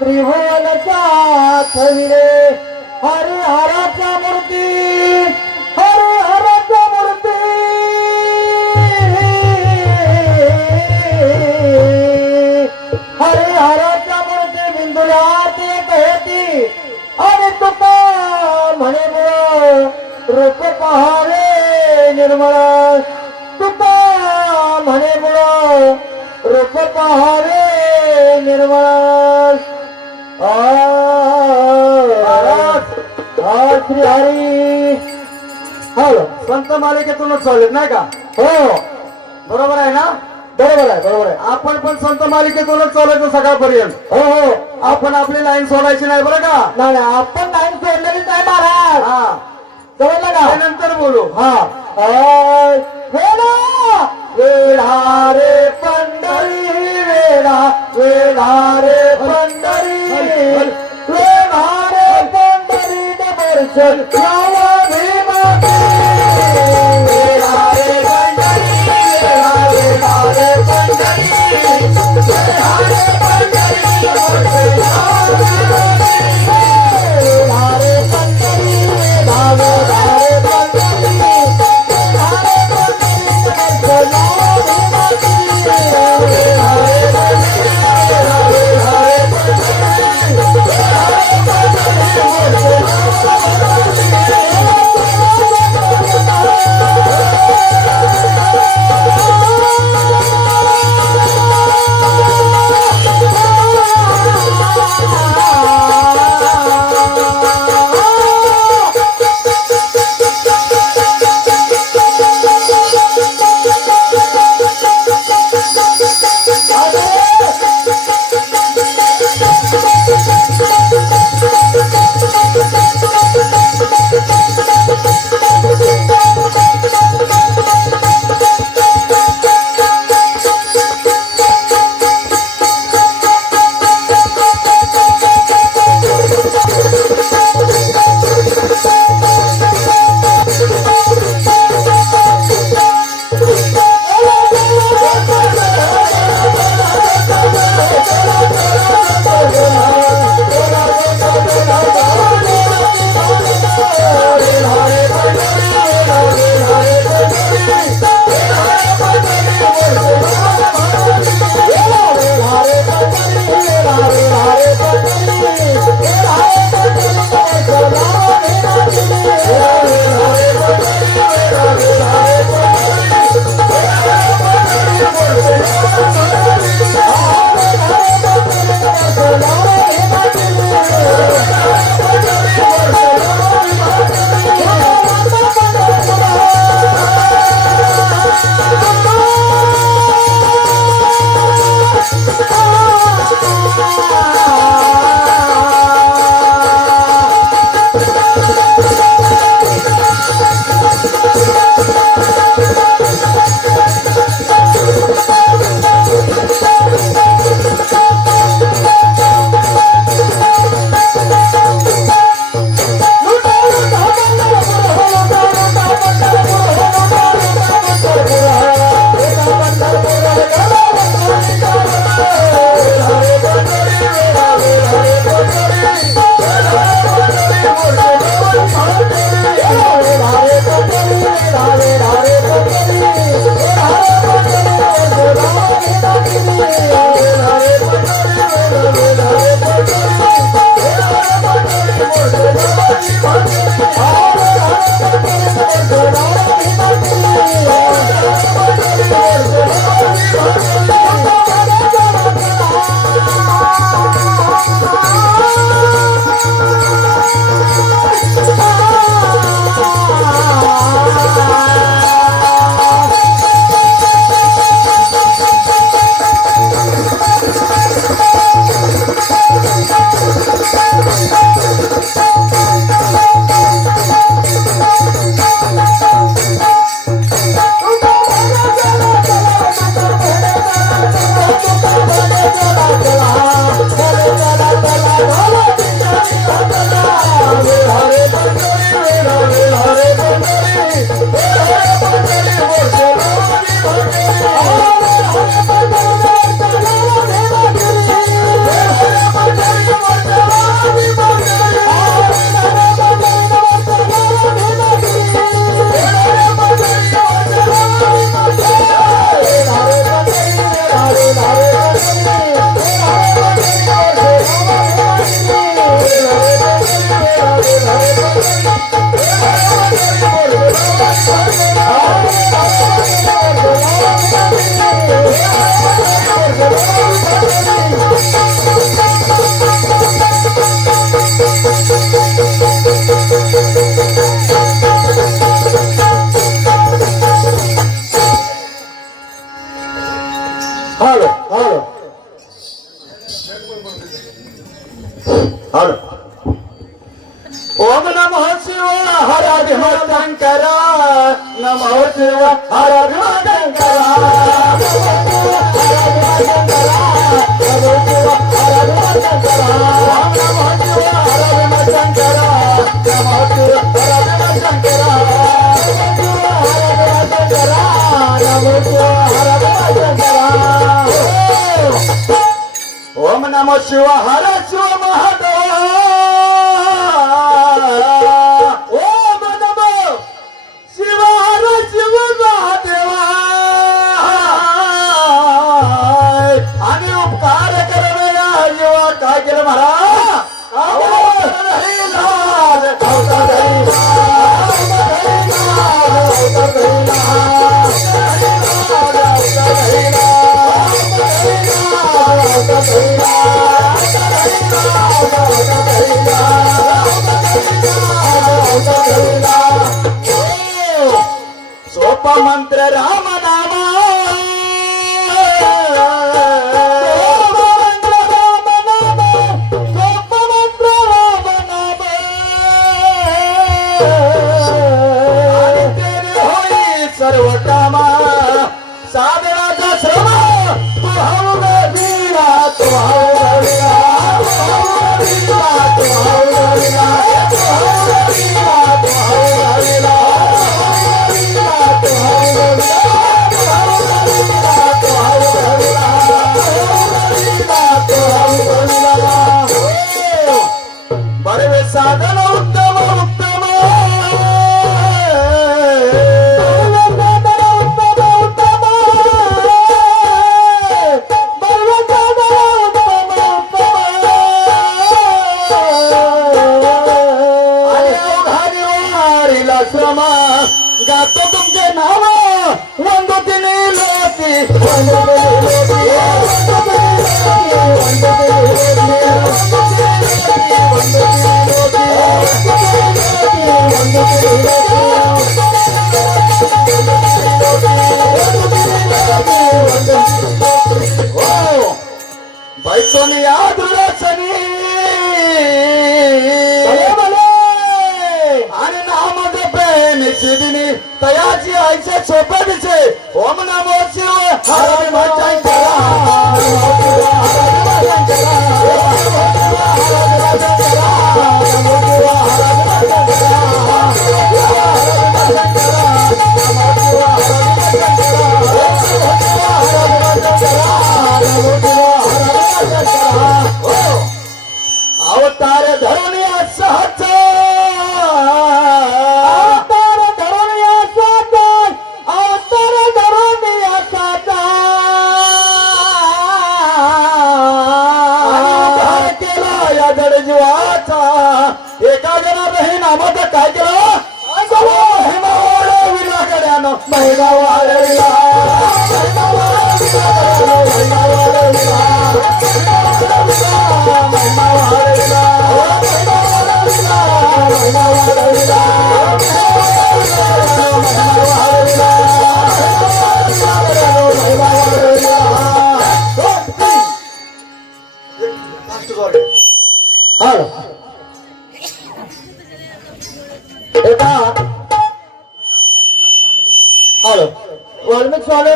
त्रिभुवनच्या थविले हरी हराच्या मूर्ती हरी हराच्या मूर्ती हरी हराच्या मूर्ती बिंदुल्यात कहती आणि तुका म्हणे रूप पहावे निर्मळ तुका म्हणे रूप पहावे निर्मळ श्री हरी हॅलो संत मालिकेतूनच चालेल नाही का? हो बरोबर आहे ना? बरोबर आहे बरोबर आहे आपण पण संत मालिकेतूनच चालायचं सकाळपर्यंत. हो हो आपण आपली लाईन सोडायची नाही बरं का? नाही नाही, आपण लाईन सोडलेलीच आहे महाराज हा समजलं ते का नंतर बोलू. हा वेळा वेळा रे पंढरी वेळा वेळा रे पंढरी वेळा रे पंढरी दर्शन यावा भीमा वेळा रे पंढरी वेळा वेळा रे पंढरी वेळा रे पंढरी दर्शन यावा भीमा वेळा रे पंढरी वेळा वेळा रे पंढरी वेळा रे पंढरी दर्शन यावा भीमा वेळा रे पंढरी वेळा वेळा रे पंढरी वेळा रे पंढरी दर्शन यावा भीमा हॅलो हॅलो हॅलो ओम नमः शिवाय हर हर शंकर नमः शिवाय हर हर शंकर ओम नमः शिवाय हर शिव महादेव ओम नमः शिवाय हर शिव महादेवा आणि उपकार करणाऱ्या जीवा काय केलं महाराज सोपा मंत्र राम नामा सर्व कामा साधनाचा श्रम तू हवगीरा तू हवगीरा तू हवगीरा बरे साधन उत्तम उत्तम श्रम गातो तुमचे नाव वंदतीने लोटी बैठून या दुरासनी आणि नाम जपेन शिदिनी तयाची आईचे सोपे दिसे ओम नमो शिव हर भजन करा अवतार धरून या सहज एका जना बहीण नामाचं काय केलं महिमा वाढविला महिना वाढविला हॅलो वाल्मिक स्वामी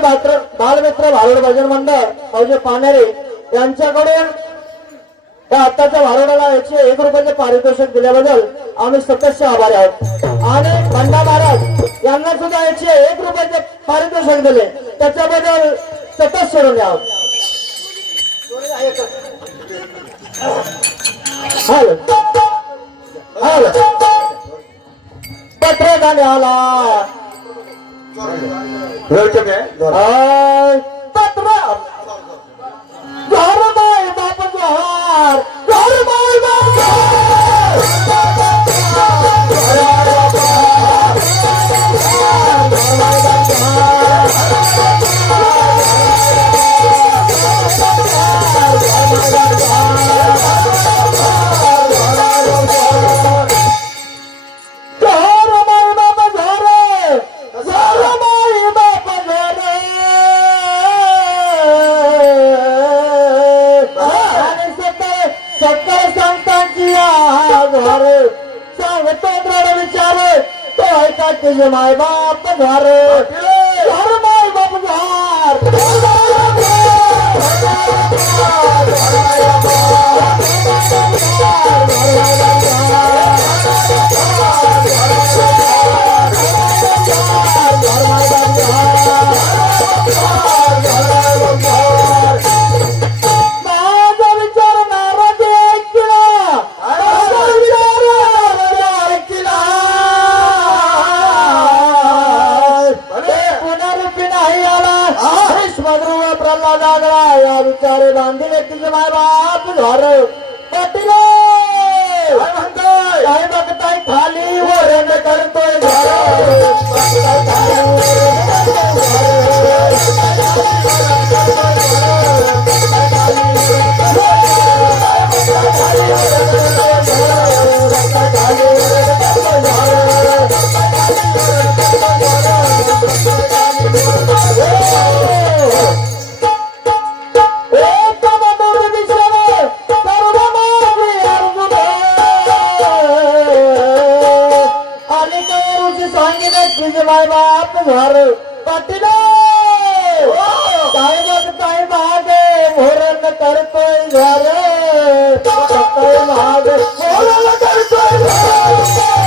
बालमित्र भारुड भजन मंडळ अवजे पानेरे यांच्याकडून त्या आत्ताच्या भारुडाला 101 रुपयाचे पारितोषिक दिल्याबद्दल आम्ही सततचे आभारी आहोत आणि बंडा महाराज यांना सुद्धा 101 रुपयाचे पारितोषिक दिले त्याच्याबद्दल सतत सोडून आहोत. हॅलो हॅलो पत्र झाला पत्र घर बाय बाप जोहार घर बाय बाप लागला तुझे माय बाप घर घर माय बाप घर माझा विचार नाराज ऐकला माझा विचार नाराज ऐकला पुनरुपी नाही आला भीष्मद्रुव प्रल्हाद आगळा या विचारे बांधिले तुझे माय बाप घर पाटील काय बघताय खाली वरण करतोय घर माय बाप घर पाटील काय बघताय मागे मोरण करतोय घर बघताय मागे मोरण करतोय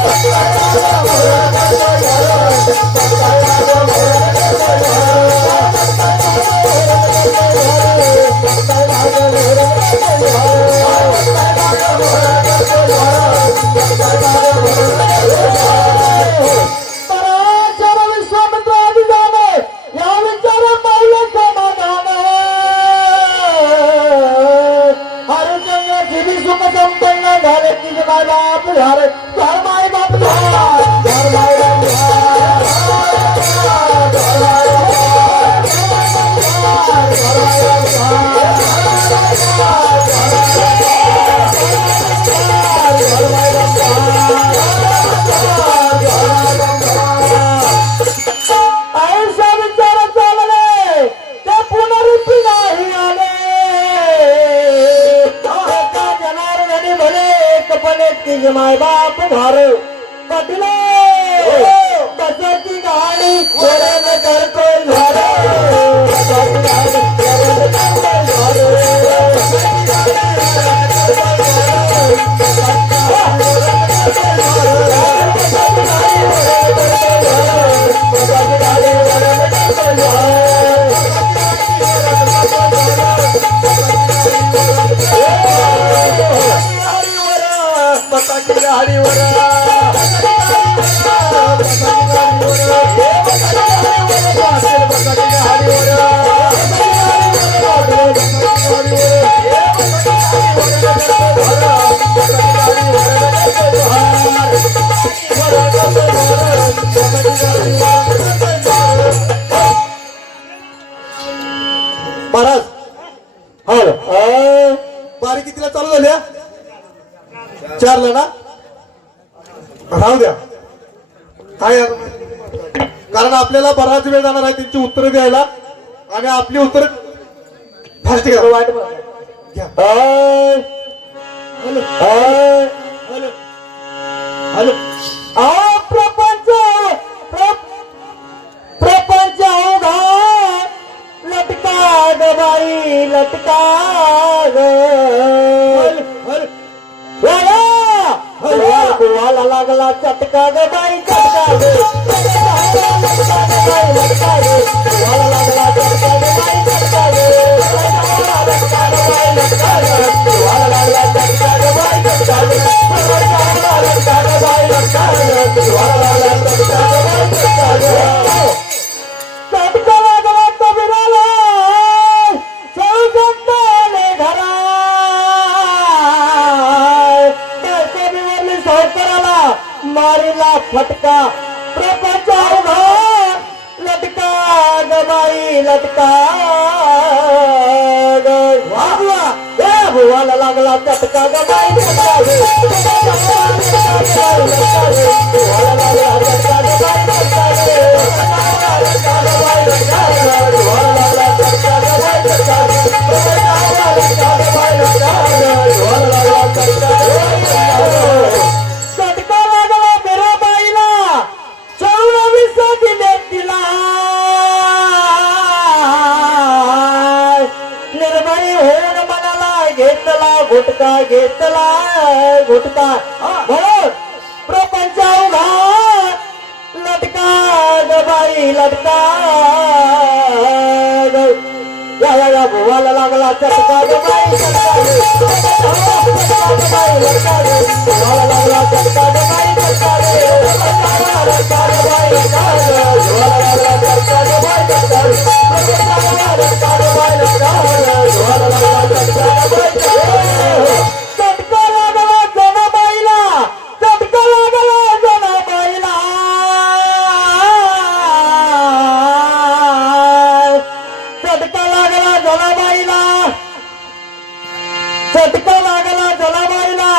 माय बाप घर घर माय बाप घर माय बाप ऐसा विचार चालले ते पुनरुपी नाही आले एका जनार्दनी भले कपले तुझे माय बाप घर पाटील बसाची गाडी वरण करतोय घर महाराज हॅलो बारी कितीला चालू झाल्या 4ला ना राहू द्या काय यार? कारण आपल्याला बराच वेळ जाणार आहे त्यांची उत्तरं द्यायला आणि आपली उत्तर फास्ट घ्या वाट घ्या. हॅलो हॅलो हॅलो प्रपंच प्रपंच अवघा लटका ग बाई लटका ग गोवाला लागला चटका ग बाई चटका ग लटका ग बाई लटका ग गोवाला लागला चटका ग बाई चटका ग लटका ग बाई लटका ग गोवाला लागला चटका ग बाई चटका ग लटका ग बाई लटका ग गोवाला लागला चटका ग बाई चटका ग चटका लागला कबीराला चौकंदाले घरा सावकाराला मारीला फटका प्रपंच अवघा लटका ग बाई लटका ग भुवाला लागला चटका ग बाई चटका ग भुवाला लागला चटका ग बाई चटका चटका लागला मेरा बाईला लटका घेतला घुटका म्हणून प्रपंच उघा लटका ग बाई लटका ग. या भुवाला लागला चटका ग बाई चटका ग. चटका ग बाई लटका ग. भुवाला लागला चटका ग बाई चटका ग. लटका ग बाई लटका ग. भुवाला लागला चटका ग बाई चटका ग. लटका ग बाई लटका ग. भुवाला लागला चटका ग बाई चटका ग. चटका लागला जनाबाईला चटका लागला जनाबाईला चटका लागला जनाबाईला चटका लागला जनाबाईला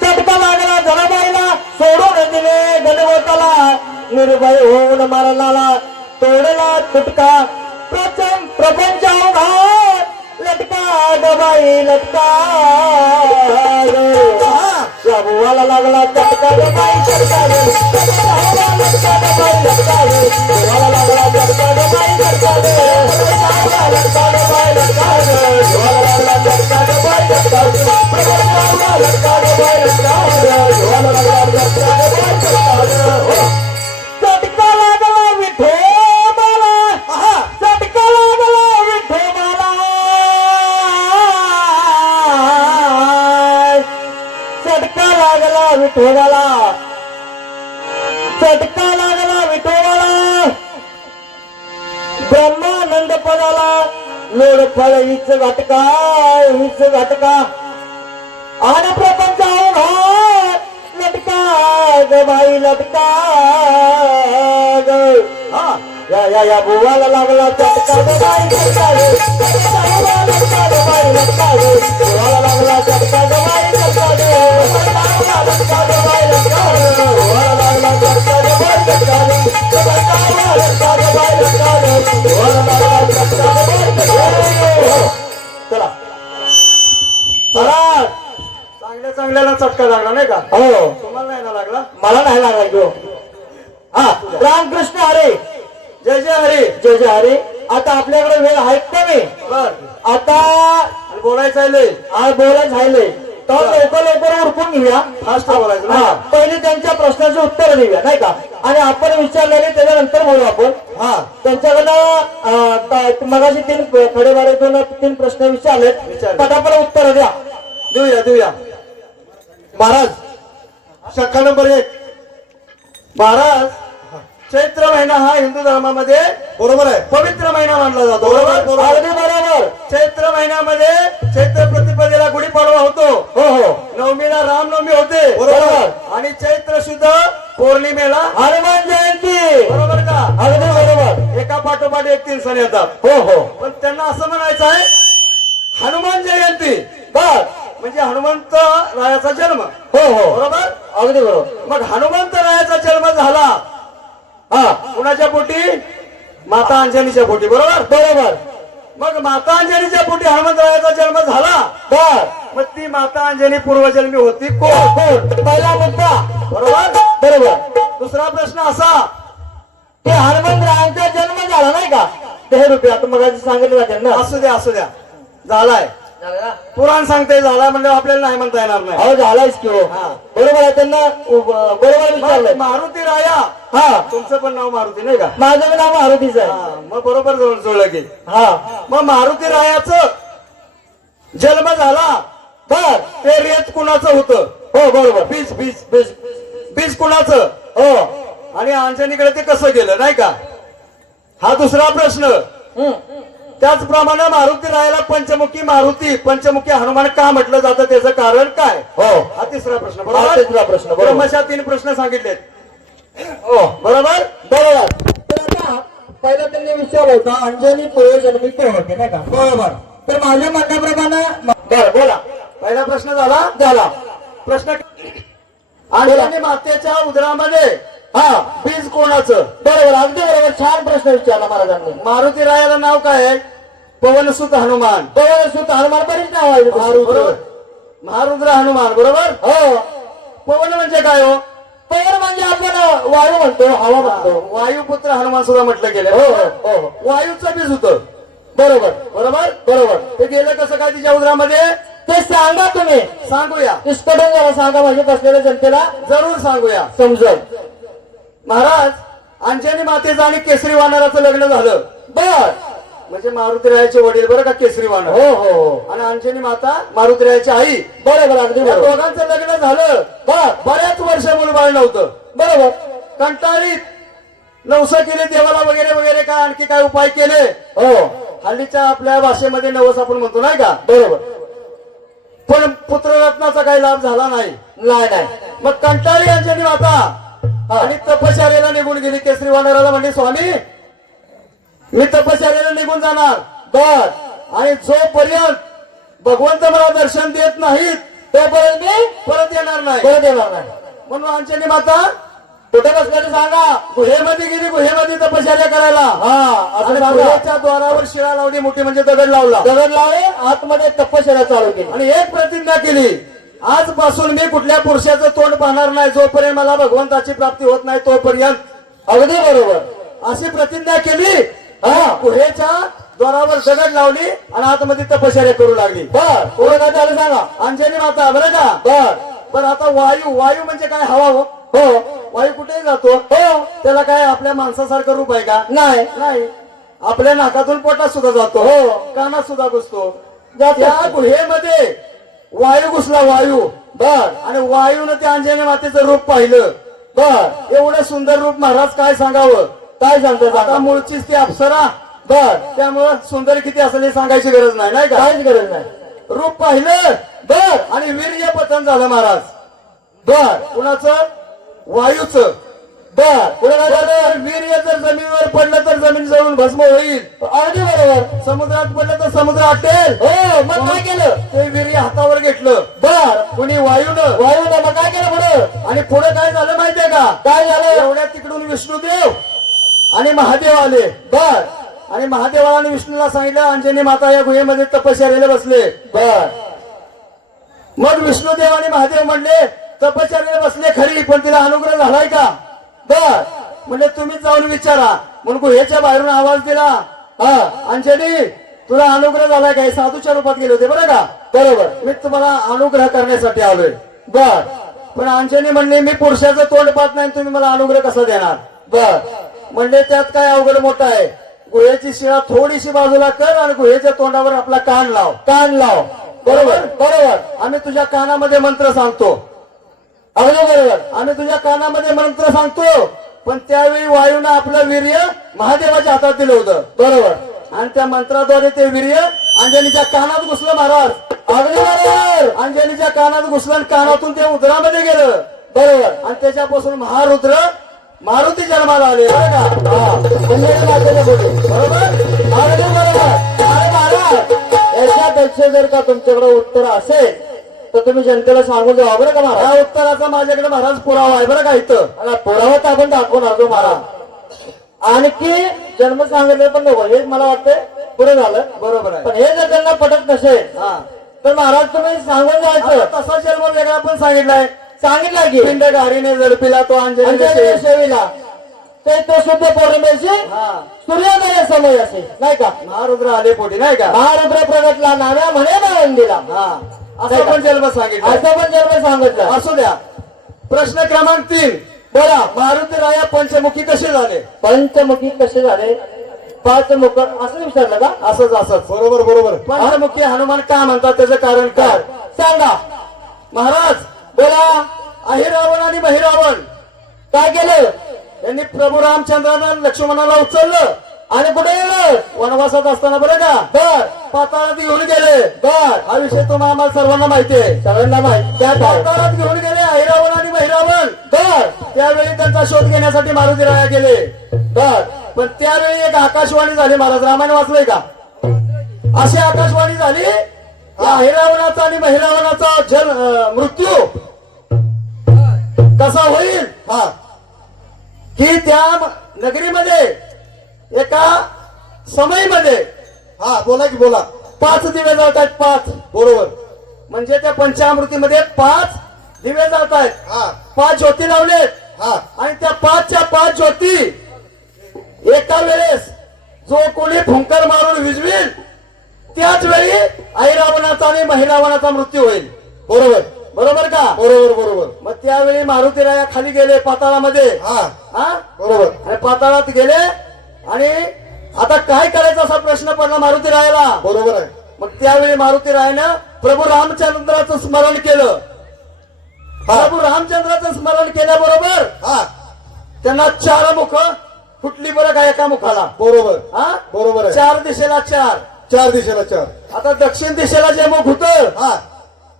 चटका लागला जनाबाईला सोडून दिले गणवताला निर्भय होऊन मरणाला तोडला तुटका प्रपंच अवघात लटका ग बाई लटका ग. या भुवाला लागला चटका ग बाई चटका ग. लटका ग बाई लटका ग. भुवाला लागला चटका ग बाई चटका ग. लटका ग बाई लटका ग. भुवाला लागला चटका ग बाई चटका ग. लटका ग बाई लटका ग. भुवाला लागला चटका ग बाई चटका ग. चटका लागला विठोबाला चटका लागला विठोबाला चटका लागला विठोबाला चटका लागला विठोबाला ब्रह्मानंद पदाला लोड फळ हीच घटका हीच घटका आणि प्रपंच अवघात लटका ग बाई लटका ग. या भुवाला लागला चटका ग बाई चटका ग. लटका ग बाई लटका ग. भुवाला लागला चटका ग बाई चटका ग. लटका ग बाई लटका ग. भुवाला लागला चटका ग बाई चटका ग. लटका ग बाई लटका ग. भुवाला लागला चटका ग बाई चटका ग. चला चला चांगल्या चांगल्याला चटका लागला नाही का? हो तुम्हाला नाही ना लागला? मला नाही लागला तो. हा रामकृष्ण हरे जय जय हरी. जय जय हरे. आता आपल्याकडे वेळ आहे कमी. बर आता आणि बोलायचं आहे लय. आज बोलायचं राहिले तर लवकर उरकून घेऊया. फास्ट बोलायचं हा ना. पहिले त्यांच्या प्रश्नाची उत्तर देऊया नाही का आणि आपण विचारलेले त्याच्यानंतर बोलू आपण. हा त्यांच्याकडनं मगाशी 3 खडेबारेतून 3 प्रश्न विचारलेत. पटापट उत्तर द्या. देऊया महाराज. शंका नंबर 1. महाराज चैत्र महिना हा हिंदू धर्मामध्ये बरोबर आहे पवित्र महिना मानला जातो. बरोबर अगदी बरोबर. चैत्र महिन्यामध्ये चैत्र प्रतिपदेला गुढीपाडवा होतो. हो हो नवमीला रामनवमी होते. बरोबर. आणि चैत्र शुद्ध पौर्णिमेला हनुमान जयंती. बरोबर का? अगदी बरोबर. एका पाठोपाठ 1-3 सण येतात. हो हो पण त्यांना असं म्हणायचं आहे हनुमान जयंती बर म्हणजे हनुमंत रायाचा जन्म. हो हो बरोबर. अगदी बरोबर. मग हनुमंत रायाचा जन्म झाला हा कुणाच्या पोटी? माता अंजनीच्या पोटी. बरोबर. बरोबर. मग माता अंजनीच्या पोटी हनुमंतरायाचा जन्म झाला. बर मग ती माता अंजनी पूर्वजन्मी होती कोण? कोण? पहिला मुद्दा. बरोबर. बरोबर. दुसरा प्रश्न असा की हनुमंतरायांचा जन्म झाला नाही का ते रुपये आता मग सांगितलं ना त्यांना. असू द्या झालाय. पुराण सांगते झाला म्हणजे आपल्याला नाही म्हणता येणार नाही. हो झालायच की हो. हा. बरोबर आहे त्यांना बरोबर विचारलंय. मग मारुती राया. हा तुमचं पण नाव मारुती नाही का? माझं बी नाव मारुतीच आहे. हा, मग बरोबर जुळलं की. हा मग मारुती रायाचं जन्म झाला. बर ते रेत कुणाचं होतं? हो बरोबर. बीज बीज बीज. बीज कुणाचं? हो आणि अंजनीकडे ते कसं गेलं नाही का? हा दुसरा प्रश्न. हम्म. त्याचप्रमाणे मारुती रायाला पंचमुखी मारुती पंचमुखी हनुमान का म्हटलं जातं त्याचं कारण काय? हो हा तिसरा प्रश्न. हा बरोबर. तिसरा प्रश्न. बरोबर. ब्रह्मशा 3 प्रश्न सांगितलेत. हो बरोबर. बरोबर. तर आता पहिला त्यांनी विचारलं होता अंजनी पूर्वजन्मी कोण होते नाही का? बरोबर. तर माझ्या म्हणण्याप्रमाणे बरं बोला. पहिला प्रश्न झाला. प्रश्न अंजनी मातेच्या उदरामध्ये हा बीज कोणाचं? बरोबर. अगदी बरोबर. छान प्रश्न विचारला महाराजांनी. मारुती रायाला नाव काय आहे? पवनसुत हनुमान. बरोबर. सुद्धा हनुमान बरीच नाव आहे बरोबर. महारुद्र हनुमान. बरोबर. हो. पवन म्हणजे काय हो? पवन म्हणजे आपण वायू म्हणतो हवा म्हणतो. वायुपुत्र हनुमान सुद्धा म्हटलं गेलं. हो हो हो वायूचं बीज होतं. बरोबर बरोबर बरोबर ते गेलं कसं काय तिच्या उदरामध्ये ते सांगा तुम्ही सांगूया निष्कटून जरा सांगा माझ्या बसलेल्या जनतेला जरूर सांगूया समजत. महाराज अंजनी मातेचं आणि केसरी वानराचं लग्न झालं बर म्हणजे मारुतीरायाचे वडील बरं का केसरी वानर हो हो हो आणि अंजनी माता मारुतीरायाची आई बरोबर अगदी या बरोबर दोघांचं लग्न झालं बर बऱ्याच वर्ष मुलबाळ नव्हतं बरोबर कंटाळीत नवस केले देवाला वगैरे वगैरे काय आणखी काय उपाय केले हो हल्लीच्या आपल्या भाषेमध्ये नवस आपण म्हणतो नाही का बरोबर पण पुत्ररत्नाचा काही लाभ झाला नाही नाही नाही मग कंटाळी अंजनी माता आणि तपश्चर्याला निघून गेली केसरी वानराला म्हणजे स्वामी मी तपश्चर्याला निघून जाणार बर आणि जोपर्यंत भगवंत मला दर्शन देत नाहीत तोपर्यंत मी परत येणार नाही परत येणार नाही. म्हणून अंजनी माता कुठे बसल्याचं सांगा. गुहेमध्ये गेली गुहेमध्ये तपश्चर्या करायला हा असं आणि सांगा. गुहेच्या द्वारावर शिळा लावली मोठी म्हणजे दगड लावला दगड लावले आतमध्ये तपश्चर्या चालू केली आणि एक प्रतिज्ञा केली आजपासून मी कुठल्या पुरुषाचं तोंड पाहणार नाही जोपर्यंत मला भगवंताची प्राप्ती होत नाही तोपर्यंत अगदी बरोबर अशी प्रतिज्ञा केली हा गुहेच्या द्वारावर दगड लावली आणि आतमध्ये तपश्चर्या करू लागली बर पुढे काय झालं सांगा. अंजनी माता बरं का बर पण आता वायू वायू म्हणजे काय हवा हो हो वायू कुठेही जातो हो त्याला काय आपल्या माणसासारखं रूप आहे का नाही नाही आपल्या नाकातून पोटात सुद्धा जातो हो. कानात सुद्धा घुसतो जातो. त्या गुहेमध्ये वायू घुसला वायू बर आणि वायूनं त्या अंजनी मातेचं रूप पाहिलं बर एवढं सुंदर रूप महाराज काय सांगावं काय सांगतो आता सांगा. मूळचीच ती अप्सरा बर त्यामुळं सुंदर किती असेल हे सांगायची गरज नाही नाही का काहीच गरज नाही. रूप पाहिलं बर आणि वीर्य पतन झालं महाराज बर कुणाचं वायूचं बर पुढे काय झालं. वीर्य जर जमिनीवर पडलं तर जमीन जळून भस्म होईल अगदी बरोबर समुद्रात पडलं तर समुद्र आटेल हो मग काय केलं. ते वीर्य हातावर घेतलं बर कुणी वायूनं वायूने मग काय केलं पुढे आणि पुढे काय झालं माहितीये का काय झालं. एवढ्या तिकडून विष्णुदेव आणि महादेव आले बर आणि महादेवाला आणि विष्णूला सांगितलं अंजनी माता या गुहेमध्ये तपश्चर्याला बसले बर मग विष्णुदेव आणि महादेव म्हणले तपश्चर्याला बसले खरी पण तिला अनुग्रह झालाय का बर म्हणजे तुम्हीच जाऊन विचारा म्हणून गुहेच्या बाहेरून आवाज दिला हा अंजनी तुला अनुग्रह झालाय काय साधूच्या रूपात गेले होते बरं का बरोबर मी तुम्हाला अनुग्रह करण्यासाठी आलोय बर पण अंजनी म्हणले मी पुरुषाचं तोंड पाहत नाही तुम्ही मला अनुग्रह कसा देणार बर म्हणले त्यात काय अवघड मोठं आहे गुहेची शिळा थोडीशी बाजूला कर आणि गुहेच्या तोंडावर आपला कान लाव कान लाव. बरोबर बरोबर आम्ही तुझ्या कानामध्ये मंत्र सांगतो अगदी बरोबर आम्ही तुझ्या कानामध्ये मंत्र सांगतो पण त्यावेळी वायूनं आपलं वीर्य महादेवाच्या हातात दिलं होतं बरोबर आणि त्या मंत्राद्वारे ते वीर्य अंजनीच्या कानात घुसलं महाराज अगदी बरोबर अंजनीच्या कानात घुसलं आणि कानातून ते उदरामध्ये गेलं बरोबर आणि त्याच्यापासून महारुद्र मारुती जन्माला आले बरं का हा म्हणजे माझ्या पुढे बरोबर अगदी बरोबर. अरे महाराज याच्यापेक्षा जर का तुमच्याकडे उत्तर असेल तर तुम्ही जनतेला सांगून द्यावा बरं का महाराज. या उत्तराचा माझ्याकडे महाराज पुरावा आहे बरं का इथं आणि पुरावा तर आपण दाखवणार तो महाराज. आणखी जन्म सांगितलं पण नको हेच मला वाटतंय पुढे झालं बरोबर आहे पण हे जर त्यांना पटत नसेल हा तर महाराज तुम्ही सांगून जायचं. आता तसा जन्म वेगळा पण सांगितलाय सांगितलं की पिंड गाडीने जडपिला तो अंजनी अंजनी सेवेला ते तो शुद्ध पौर्णिमेशी हा सूर्योदय समय असेल नाही का. महारुद्र आले पोटी नाही का महारुद्र प्रगटला नाव्या म्हणे ना वंदीला हा असा पण जन्म सांगितला असं पण जन्म सांगितलं. असू द्या प्रश्न क्रमांक 3 बोला मारुती राया पंचमुखी कसे झाले पंचमुखी कसे झाले. पाच मुख असं विचारलं का. असंच बरोबर बरोबर पंचमुखी हनुमान का म्हणतात त्याचं कारण काय सांगा महाराज बोला. अहिरावण आणि बहिरावण काय केलं यांनी प्रभू रामचंद्रांना लक्ष्मणाला उचललं आणि कुठे गेलं. वनवासात असताना बरं का बर पाताळात घेऊन गेले बर हा विषय तुम्हाला आम्हाला सर्वांना माहिती आहे सगळ्यांना माहित त्यात आहे. पाताळात घेऊन गेले अहिरावण आणि बहिरावण बर त्यावेळी त्यांचा शोध घेण्यासाठी मारुती राया गेले बर पण त्यावेळी एक आकाशवाणी झाली महाराज रामायण वाचलंय का अशी आकाशवाणी झाली की अहिरावणाचा आणि बहिरावणाचा मृत्यू कसा होईल हा की त्या नगरीमध्ये एका समयमध्ये हा बोला की बोला. 5 दिवे जळत आहेत 5 बरोबर म्हणजे त्या पंचामृतीमध्ये 5 दिवे जळत आहेत हा 5 ज्योती लावलेत हा आणि त्या 5च्या 5 ज्योती एका वेळेस जो कोणी फुंकर मारून विजवील त्याच वेळी आई रावणाचा आणि महिरावणाचा मृत्यू होईल. बरोबर बरोबर का? बरोबर बरोबर. मग त्यावेळी मारुतीराया खाली गेले पाताळामध्ये. हा हा बरोबर. आणि पाताळात गेले आणि आता काय करायचा असा प्रश्न पडला मारुतीरायाला. बरोबर आहे. मग त्यावेळी मारुतीरायानं प्रभू रामचंद्राचं स्मरण केलं. हा. प्रभू रामचंद्राचं स्मरण केल्याबरोबर हा त्यांना 4 मुख फुटली बरं का एका मुखाला. बरोबर हा बरोबर आहे. 4 दिशेला 4. 4 दिशेला 4. आता दक्षिण दिशेला जे मुख होतं हा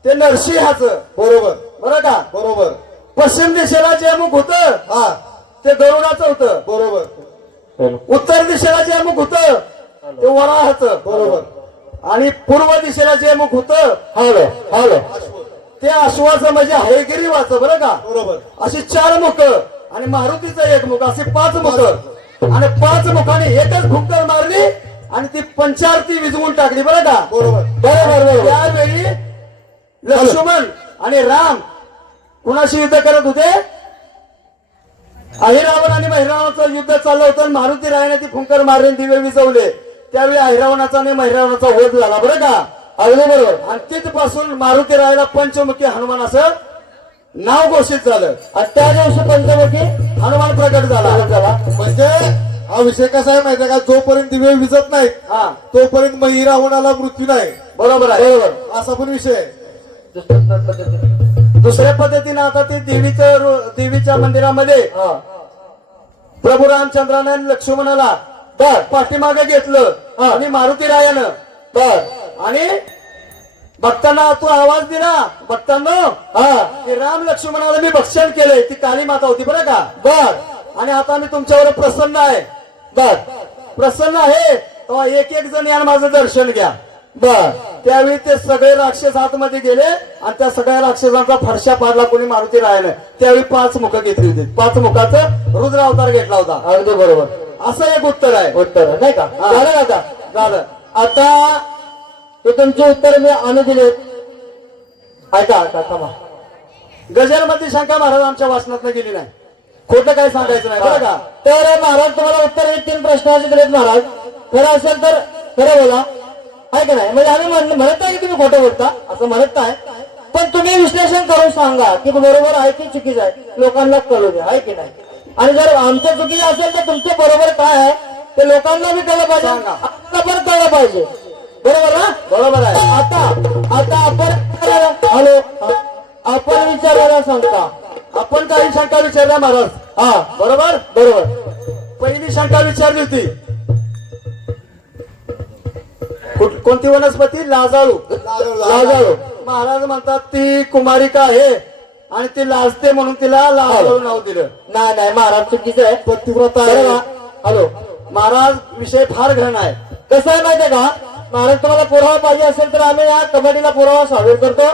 ते नरसिंहाचं. बरोबर बरं का? बरोबर. पश्चिम दिशेला जे मुख होतं हा ते गरुडाचं होतं. बरोबर उत्तर दिशेला जे मुख होतं ते वराहाचं. बरोबर. आणि पूर्व दिशेला जे मुख होतं हॅलो हॅलो ते अश्वाचं म्हणजे हयगिरीवाचं. बरं का? बरोबर. अशी 4 मुख आणि मारुतीचं 1 मुख असे 5 मुख आणि 5 मुखाने एकच भुंकर मारली आणि ती पंचारती विझवून टाकली. बरं का? बरोबर बरोबर. त्यावेळी लक्ष्मण आणि राम कुणाशी युद्ध करत होते. अहिरावण आणि महिरावणाचं युद्ध चाललं होतं. मारुती रायाने ती फुंकर मारली दिवे विजवले. त्यावेळी अहिरावणाचा आणि महिरावणाचा वध झाला. बरं का? अगदी बरोबर. आणि तिथपासून मारुती रायाला पंचमुखी हनुमान असं नाव घोषित झालं. आणि त्या दिवशी पंचमुखी हनुमान प्रकट झाला. म्हणजे हा विषय कसा आहे माहिती आहे का? जोपर्यंत दिवे विजत नाहीत हा तोपर्यंत मही रावणाला मृत्यू नाही. बरोबर आहे. बरोबर. असा पण विषय आहे. दुसऱ्या पद्धतीनं आता ते देवीच्या मंदिरामध्ये हा प्रभू रामचंद्राने लक्ष्मणाला पाठीमागे घेतलं आणि मारुती रायानं आणि भक्तांना तू आवाज दिला भक्तांनो की राम लक्ष्मणाला मी भक्षण केलंय. ती काली माता होती. बरं का? आणि आता मी तुमच्यावर प्रसन्न आहे. प्रसन्न आहे तेव्हा एक जण या माझं दर्शन घ्या. त्यावेळी ते सगळे राक्षस आतमध्ये गेले आणि त्या सगळ्या राक्षसांचा फरशा पाडला कोणी मारुती रायानं. त्यावेळी 5 मुख घेतली होती. 5 मुखाचं रुद्र अवतार घेतला होता. अगदी बरोबर. असं एक उत्तर आहे. उत्तर नाही का? हा. झालं आता झालं. आता ते तुमचे उत्तर मी आणू दिले. ऐका ऐका थांबा. गजलमध्ये शंका महाराज आमच्या वाचनात गेली नाही. खोटं काही सांगायचं नाही. बरं का? तर महाराज तुम्हाला उत्तर हे 3 प्रश्नाचे दिलेत महाराज. खरं असेल तर खरं बोला. आहे का नाही? म्हणजे आम्ही म्हणत नाही की तुम्ही खोटं बोलता असं म्हणत नाही. पण तुम्ही विश्लेषण करून सांगा की बरोबर आहे की चुकीचं आहे. लोकांना कळू द्या. आहे की नाही? आणि जर आमचं चुकीचं असेल तर तुमचं बरोबर काय आहे ते लोकांना बी कळलं पाहिजे. सांगा. आपल्याला पण कळलं पाहिजे. बरोबर ना? बरोबर आहे. आता हॅलो आपण विचारायला सांगता. आपण काही शंका विचारल्या महाराज. हा बरोबर. पहिली शंका विचारली होती कोणती वनस्पती? लाजाळू. लाजाळू. महाराज म्हणतात ती कुमारिका आहे आणि ती लाजते म्हणून तिला लाजाळू नाव दिलं. नाही नाही महाराज चुकीचं आहे. पतिव्रता आहे. बरोबर. हॅलो महाराज विषय फार घन आहे. कसं आहे माहितीये का महाराज? तुम्हाला पुरावा पाहिजे असेल तर आम्ही या कबड्डीला पुरावा सादर करतो.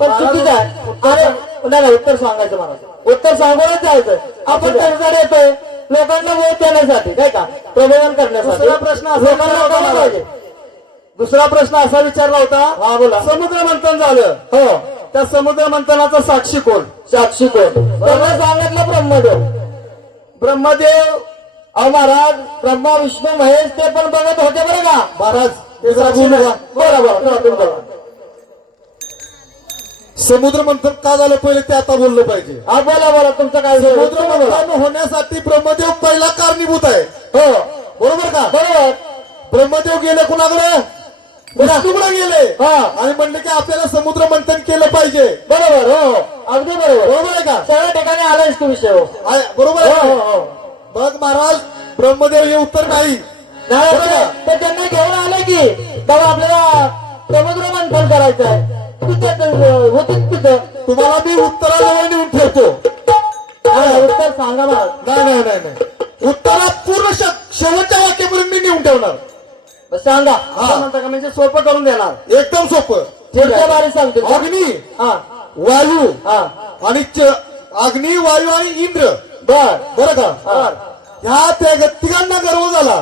पण चुकीचं आहे. अरे नाही उत्तर सांगायचं महाराज. उत्तर सांगूनच जायचं. आपण त्याच्याकडे येतोय लोकांना वोट देण्यासाठी काय का प्रबोधन करण्यासाठी. दुसरा प्रश्न असा लोकांना विचारला कळलं होता पाहिजे. दुसरा प्रश्न असा विचारला होता. हा बोला. समुद्र मंथन झालं. हो त्या समुद्र मंथनाचा साक्षी कोण? साक्षी कोण? त्यांना सांगितलं ब्रह्मदेव. ब्रह्मदेव. अहो महाराज ब्रह्मा विष्णू महेश ते पण बघत होते बरं का महाराज ते साक्षी बोलू नाही. का? बरोबर. समुद्र मंथन का झालं पहिले ते आता बोललं पाहिजे. हा बोला तुमचं काय समुद्र मंथन होण्यासाठी ब्रह्मदेव पहिला कारणीभूत आहे. हो बरोबर का? बरोबर. ब्रह्मदेव गेले कुणाकडे? विष्णूकडे गेले हा आणि म्हणले की आपल्याला समुद्र मंथन केलं पाहिजे. बरोबर. हो अगदी बरोबर. बरोबर आहे का? सगळ्या ठिकाणी आलायच तो विषय. हो आहे, बरोबर हो आहे. हो बघ महाराज ब्रह्मदेव हे उत्तर नाही. नाही तर त्यांना घेऊन आले की बाबा आपल्याला समुद्र मंथन करायचं आहे. होतीच तिथं. तुम्हाला मी उत्तराजवळ नेऊन ठेवतो. उत्तर सांगा महाराज. नाही उत्तरात पूर्ण शेवटच्या वाक्यापर्यंत मी नेऊन ठेवणार. सांगा. असं म्हणता का? म्हणजे सोपं करून देणार. एकदम सोपं. पुढच्या बारी सांगतो. अग्नी हा वायू हा आणि अग्नी वायू आणि इंद्र. बर बरं का? ह्या त्या तिघांना गर्व झाला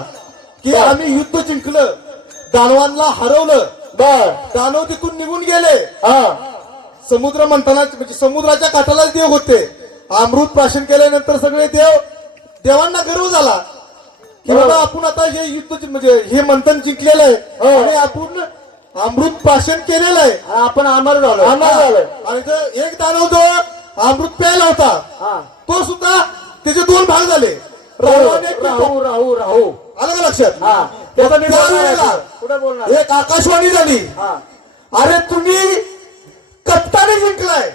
की आम्ही युद्ध जिंकलं, दानवांना हरवलं. बर दानव तिथून निघून गेले. हा समुद्र मंथना म्हणजे समुद्राच्या काठालाच देव होते. अमृत प्राशन केल्यानंतर सगळे देवांना गर्व झाला की बाबा आपण आता हे युद्ध म्हणजे हे मंथन जिंकलेलं आहे आणि आपण अमृत प्राशन केलेलं आहे. आणि आपण अमर झालो. आम्हाला झालं. आणि जो एक दानव जो अमृत प्यायला होता हा. तो सुद्धा त्याचे 2 भाग झाले. राहू आणि एक पिंपळ. राहू राहू राहू. आलं का लक्षात? हा. त्याचा मी त्या बोलणार आहे. वेळेला कुठे बोलणार? एक आकाशवाणी झाली. हा. अरे तुम्ही कप्ताने जिंकलाय.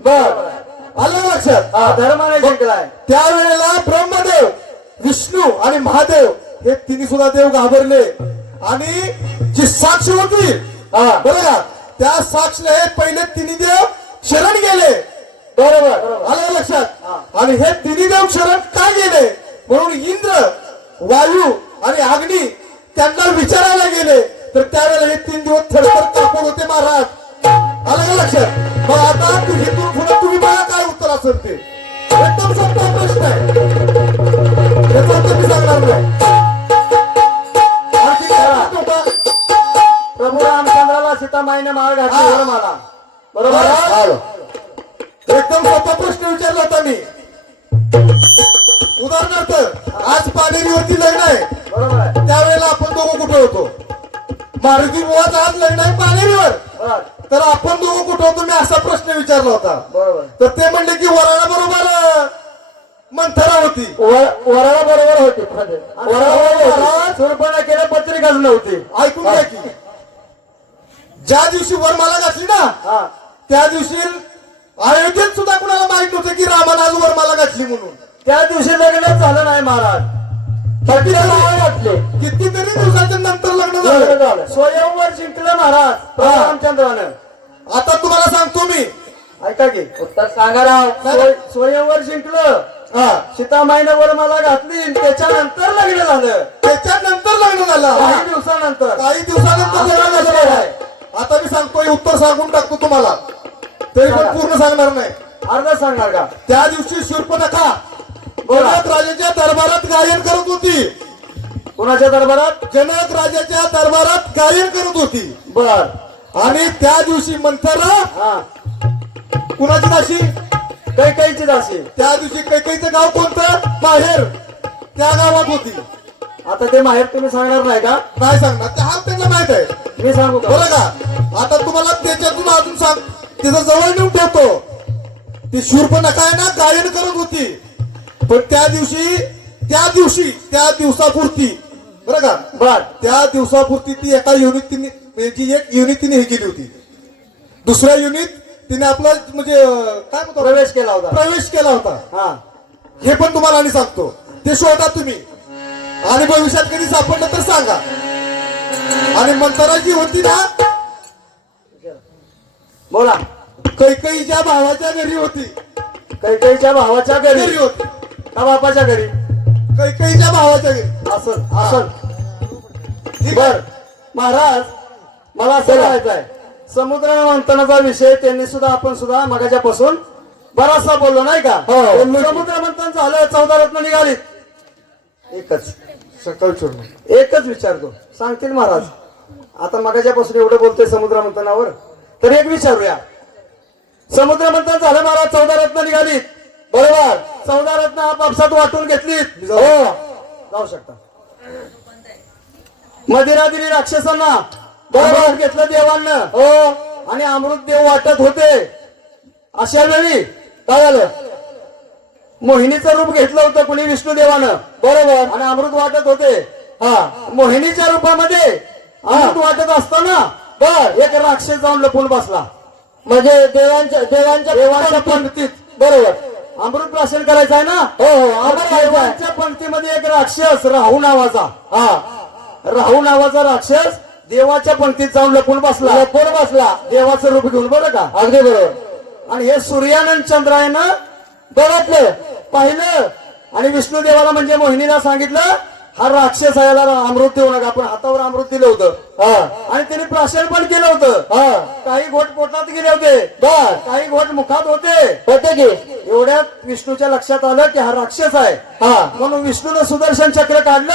बर. आलं का लक्षात? हा, धर्माने जिंकलाय. त्यावेळेला ब्रह्मदेव, विष्णू आणि महादेव हे तिन्ही सुद्धा देव घाबरले आणि जी साक्ष होती बरं का, त्या साक्षला हे पहिले तिन्ही देव शरण गेले. बरोबर. आलं का लक्षात? आणि हे तिन्ही देव शरण का गेले म्हणून इंद्र, वायू आणि अग्नी त्यांना विचारायला गेले. तर त्यावेळेला हे 3 दिवस थरथर कापत होते महाराज. आलं का लक्षात? मग आता इथून पुढे तुम्ही बघा काय उत्तर असेल ते. एकदम सोपा प्रश्न आहे, त्याचा उत्तर मी सांगणार नाही. आणखी काय प्रश्न होता? प्रभू रामचंद्राला सीतामाईने माळ घातली वर मला. बरोबर. आलो. एकदम सोपा प्रश्न विचारला होता मी. उदाहरणार्थ आज पानेरीवरती लग्न आहे, बरोबर आहे. त्यावेळेला आपण दोघं कुठे होतो? मारुती बुवाचं आज लग्न आहे पानेरीवर, बर. तर आपण दोघं कुठे होतो? मी असा प्रश्न विचारला होता. बरोबर. तर ते म्हणले की वराळा बरोबर मंथरा होती. वराला बरोबर होती. सुरपणा केलं पत्रिकाच नव्हती. ऐकून घ्या की ज्या दिवशी वरमाला घातली ना हा. त्या दिवशी अयोध्येत सुद्धा कुणाला माहित नव्हतं की रामानं आज वरमाला घातली म्हणून. त्या दिवशी लग्नच झालं नाही महाराज. कितीतरी दिवसाच्या नंतर लग्न लग्न झालं. झालं. स्वयंवर जिंकलं महाराज प्रभू रामचंद्रानं. आता तुम्हाला सांगतो मी. ऐका की उत्तर सांगा राव. स्वयंवर जिंकलं. हा, सीतामाईनं वर मला घातली आणि त्याच्यानंतर लग्न झालं. त्याच्यानंतर लग्न झालं. काही दिवसानंतर. काही दिवसानंतर लग्न झालेलं आहे. आता मी सांगतो हे उत्तर सांगून टाकतो तुम्हाला, तरी पण पूर्ण सांगणार नाही. अर्ध सांगणार का? त्या दिवशी शूर्पणखा बोला. जनक राजाच्या दरबारात गायन करत होती. कुणाच्या दरबारात? जनक राजाच्या दरबारात गायन करत होती. बर. आणि त्या दिवशी मंथरा हा. कुणाची दासी? कैकेयीची दासी. त्या दिवशी कैकेयीचं गाव कोणतं? माहेर. त्या गावात होती. आता ते माहेर तुम्ही सांगणार नाही का? नाही सांगणार, ते हा त्यांना माहित आहे. मी सांगू का? बरं का? आता तुम्हाला त्याच्यातून अजून सांग, तिथं जवळ नेऊन ठेवतो. ती शूर्पणखा आहे ना गायन करत होती. पण त्या दिवसापुरती बरं का, बर. त्या दिवसापुरती ती एका युनिट जी एक युनिट तिने हे केली होती. दुसऱ्या युनिट तिने आपला म्हणजे काय म्हणतो प्रवेश केला होता. प्रवेश केला होता. हा. हे पण तुम्हाला आणि सांगतो, ते शोधा तुम्ही आणि भविष्यात कधी सापडलं तर सांगा. आणि मंथरा जी होती ना, बोला. कैकेयीच्या भावाच्या घरी होती. कैकेयीच्या भावाच्या घरी घरी होती. का बापाच्या घरी? कैकेयीच्या भावाच्या घरी. असं. ठीक बर. आहे? महाराज मला असं म्हणायचं आहे, समुद्र मंथनाचा विषय त्यांनी सुद्धा आपण सुद्धा मगाच्या पासून बराचसा बोललो नाही का? समुद्र मंथन झालं, 14 रत्न निघालीत. एकच सकाळी चोरून. एकच विचारतो, सांगतील महाराज. आता मगाच्या पासून एवढं बोलतोय समुद्र मंथनावर, तर एक विचारूया. समुद्र मंथन झालं महाराज, 14 रत्न निघालीत. बरोबर. 14 रत्न आपापसात वाटून घेतलीत. हो, जाऊ शकता. मदिरा दिली राक्षसांना. बरोबर. घेतलं देवांना. हो. आणि अमृत देव वाटत होते. अशा वेळी काय झालं? मोहिनीचं रूप घेतलं होतं कुणी? विष्णुदेवानं. बरोबर. आणि अमृत वाटत होते. हा. मोहिनीच्या रूपामध्ये अमृत वाटत असताना बर एक राक्षस जाऊन लपून बसला. म्हणजे देवांच्या पंक्तीत. बरोबर. अमृत प्राशन करायचं आहे ना? हो. देवांच्या पंक्तीमध्ये एक राक्षस राहू नावाचा. हा. राहू नावाचा राक्षस देवाच्या पंक्तीत जाऊन लपून बसला. देवाचं रूप घेऊन. बरं का? अगदी बरोबर. आणि हे सूर्यानंद चंद्रायनं बघितलं, पाहिलं आणि विष्णुदेवाला म्हणजे मोहिनीला सांगितलं हा राक्षस आहे, याला अमृत देऊ नका. आपण हातावर अमृत दिलं होतं. आणि त्यांनी प्राशन पण केलं होतं. काही घोट पोटात गेले होते. काही घोट मुखात होते की. एवढ्यात विष्णूच्या लक्षात आलं की हा राक्षस आहे. म्हणून विष्णूनं सुदर्शन चक्र काढलं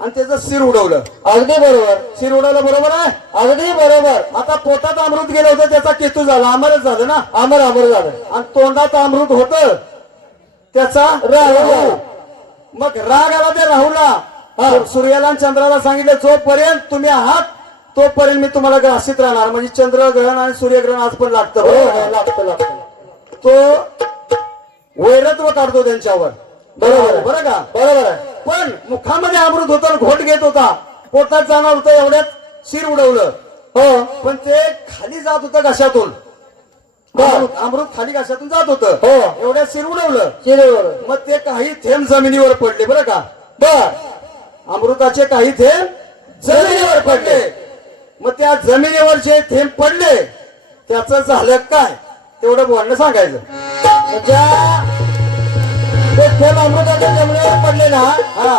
आणि त्याचं शिर उडवलं. अगदी बरोबर. शिर उडवलं. बरोबर आहे. अगदी बरोबर. आता पोटात अमृत गेलं होतं, त्याचा केतू झाला, अमरच झालं ना. अमर झालं. आणि तोंडात अमृत होतं, त्याचा राहू. मग राग आला त्या राहूला. सूर्याला आणि चंद्राला सांगितलं जोपर्यंत तुम्ही आहात तोपर्यंत मी तुम्हाला ग्रासित राहणार. म्हणजे चंद्रग्रहण आणि सूर्यग्रहण आज पण लागतं. लागतं. तो वैरत्व काढतो त्यांच्यावर. बरोबर आहे. बरं का? बरोबर आहे. पण मुखामध्ये अमृत होतं, घोट घेत होता, पोटात जाणार होतं, एवढ्यात शिर उडवलं. हो पण ते खाली जात होतं घशातून. अमृत खाली घशातून जात होतं. हो. एवढ्यात शिर उडवलं. शिरेवर. मग ते काही थेंब जमिनीवर पडले. बरं का? अमृताचे काही थेंब जमिनीवर पडले. मग त्या जमिनीवर जे थेंब पडले त्याचं झालं काय तेवढं बोलणं सांगायचं. म्हणजे ते थेंब अमृताच्या जमिनीवर पडले ना,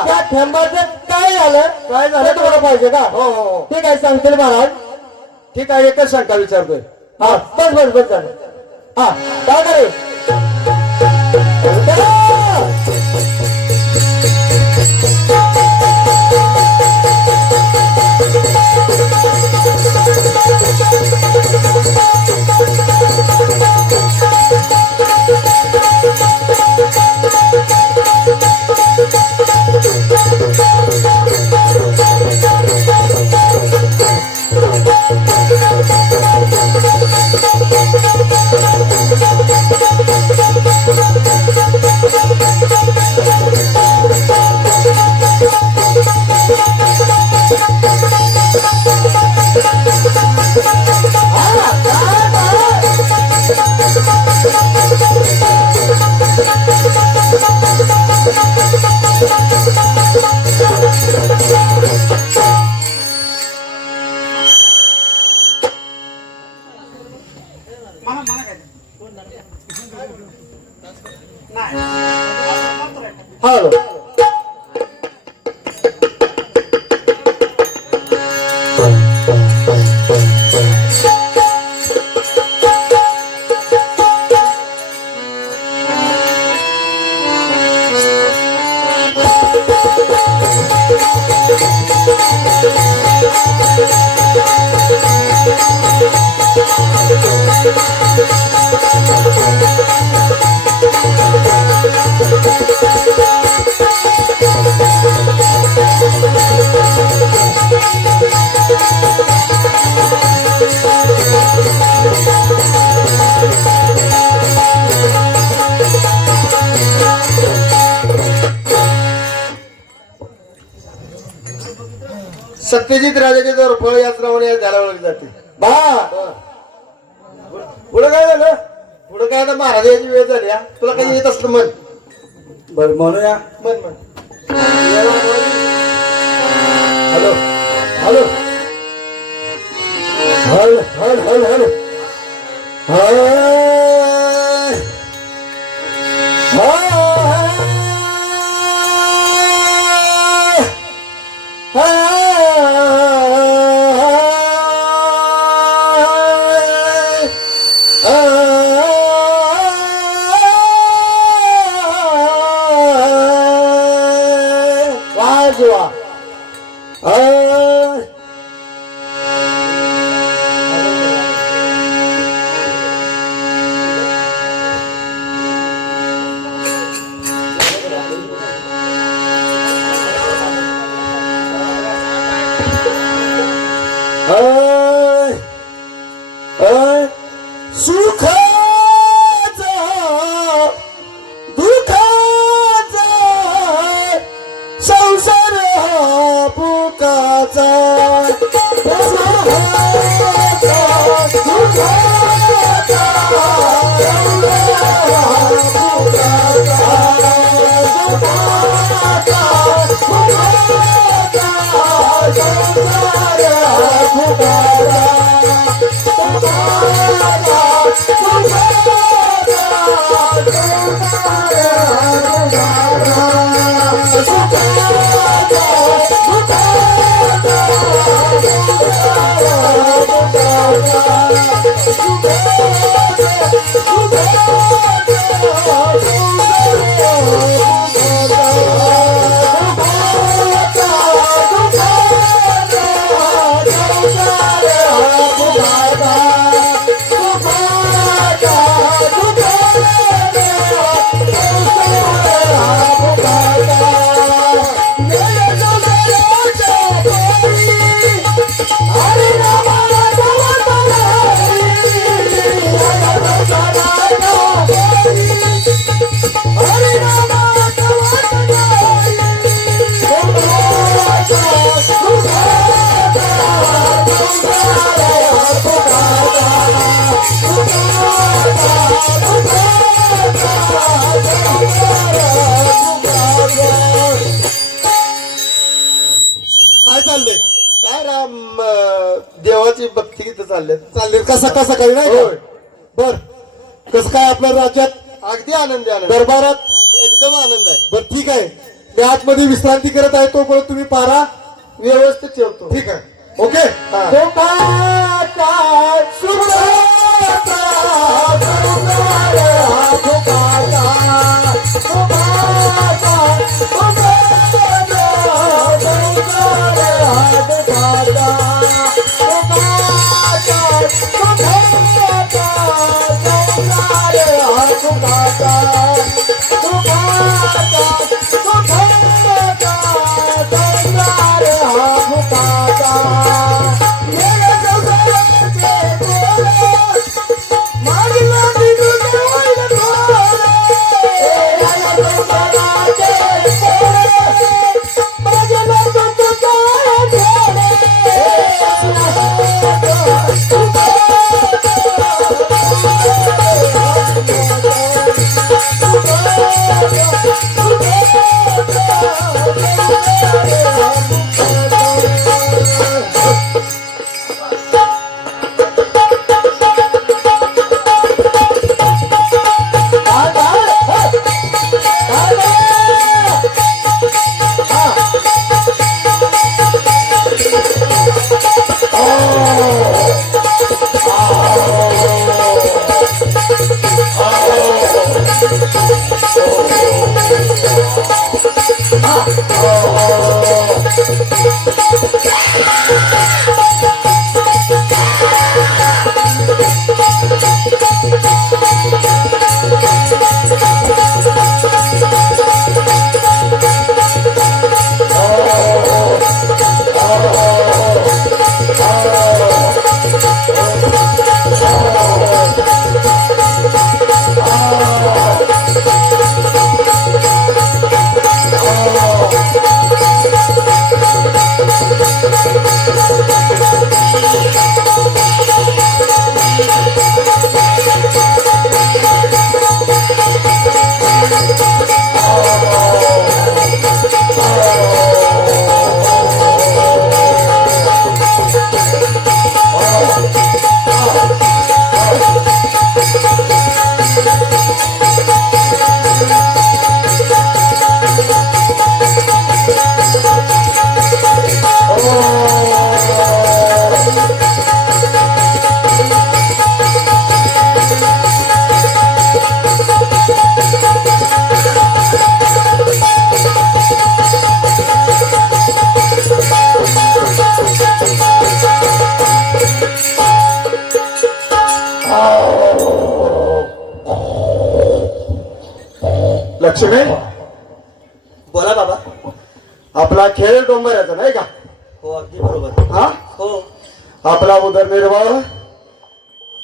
त्या थेंबाचं काय झालं ते तुम्हाला पाहिजे का? हो. ठीक आहे, सांगतील महाराज. ठीक आहे, एकच शंका विचारतोय. हा बस झालं. हा काय करे हॅलो. सत्यजित राजाचे जर फळ याच नावाने द्यायला ओळखली जाते. पुढे काय झालं? पुढे काय आता महाराज याची वेळ झाली. तुला काही येत असलं म्हण. बर म्हणूया. म्हण. Hello hello hello hello hello सुखाचा दुःखाचा संसार हा पुकाचा चाललंय काय राम देवाची भक्ती गीत चालले का सकाळ सकाळी नाही होय. का? बर कसं काय आपल्या राज्यात अगदी आनंदी आनंद दरबारात एकदम आनंद आहे बर ठीक आहे मी आतमध्ये विश्रांती करत आहे तोपर्यंत तुम्ही पारा व्यवस्थित ठेवतो ठीक आहे ओके सुखाचा सुखाचा लक्ष्मी बोला बाबा. आपला खेळ डोंबऱ्याचा नाही का हो अगदी बरोबर. हा हो आपला उदरनिर्वाह